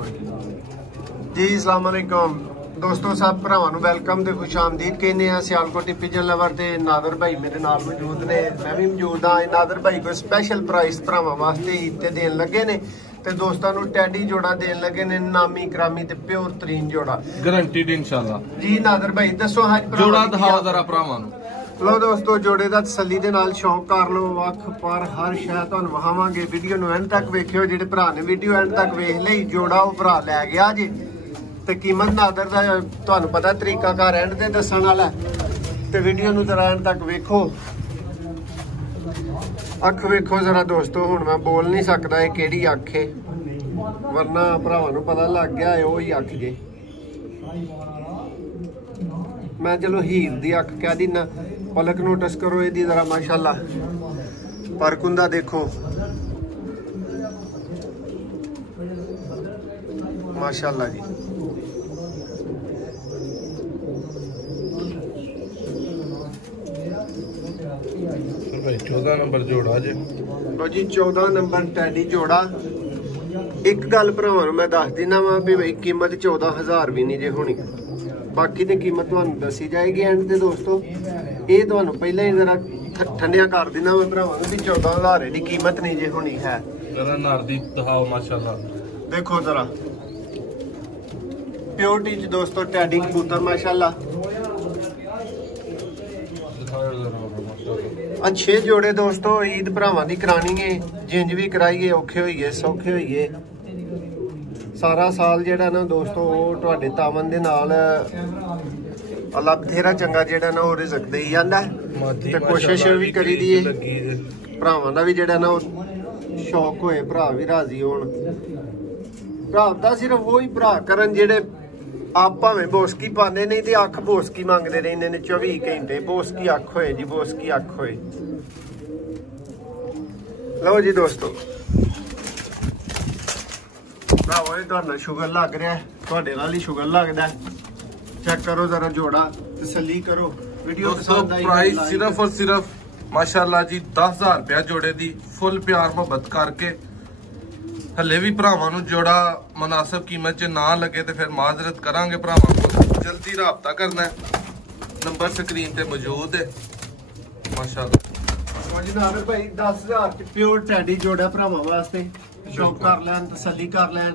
जी अस्सलाम वालेकुम दोस्तों, सब भरावां नूं वेलकम ते खुश आमदीद कहने हैं। सियालकोट पिजन लवर ते नादर भाई मेरे नाल मौजूद ने, मैं भी मौजूद हाँ। नादर भाई को स्पैशल प्राइस भरावां वास्ते ईद ते देन लगे ने ते दोस्तों नूं टैडी जोड़ा देन लगे ने, नामी ग्रामी ते प्योर तरीन जोड़ा, गारंटीड इंशाल्लाह। जी नादर भाई दसो हज जोड़ा दिखाओ जरा भरावां नूं। लो दोस्तों, जोड़े का तसली दे नाल शौक कर लो, वख पर हर शह तुहानूं वहावांगे। वीडियो नूं एंड तक वेखियो, जिहड़े भरा ने वीडियो एंड तक वेख लई जोड़ा वो भरा लै गया जे। ते कीमत नादर दा तुहानूं पता तरीका घर एंड ते दस्सण वाला, ते वीडियो नूं जरा एंड तक वेखो। अख वेखो जरा दोस्तों, हुण मैं बोल नहीं सकदा ये किहड़ी अख है, वरना भरावां नूं पता लग गया है ओही अख जे। मैं चलो हीर दी अख कह दिना। पलक नोटिस करो ये जरा, माशाल्लाह परकुंदा देखो माशाल्लाह जी। भाई 14 नंबर जोड़ा जे। लो जी 14 नंबर टैडी जोड़ा। एक गल भरावां नूं मैं दस दिना वा भी भाई कीमत 14,000 भी नहीं जे होनी, बाकी दी कीमत तुहानूं दसी जाएगी एंड ते दोस्तों। ये तुहानूं पहले ही जरा ठंडिया कर देना मैं भरावां नूं भी 14,000 दी कीमत नहीं जे होनी है। जरा नारदी दिखाओ माशाल्लाह, देखो जरा प्योरिटी च दोस्तों टैडी कबूतर माशाल्लाह। दिखाओ जरा माशाल्लाह। अच्छे जोड़े दोस्तों, ईद भरावां दी करानी है, जिंज भी कराइए, औखे होइए सौखे होइए, सारा साल जेड़ा ना दोस्तों वो तुहाडे तावन दे नाल अल्लाह बथेरा चंगा जेड़ा ना वो रिज़क देई जांदा है। ते कोशिश भी करी दी है भरावां दा भी जेड़ा ना शौक होए, भरा भी राजी होण। भरा दा सिर्फ वही भरा करन जेड़े आप भावें बोसकी पाने नहीं ते अख बोसकी मंगदे रहिंदे ने 24 घंटे, बोसकी अख होए जी, बोसकी अख होए। लो जी दोस्तों, भरावो ये तुहाडे नाल शुगर लग रहा है, तुहाडे नाल ही शुगर लगदा है। चेक करो जरा जोड़ा, तसल्ली करो। वीडियो पसंद आई प्राइस सिर्फ और सिर्फ माशाल्लाह जी 10,000 रुपया जोड़े दी, फुल प्यार मोहब्बत करके। हले भी भरावां नूं जोड़ा मुनासिब कीमत च ना लगे तो फिर माजरत करांगे। भरावां को जल्दी राबता करना है, नंबर स्क्रीन ते मौजूद है माशाल्लाह। जनाब भाई 10,000 प्योर टैडी जोड़ा भरावां वास्ते, शौक कर लैन, तसल्ली कर लैन।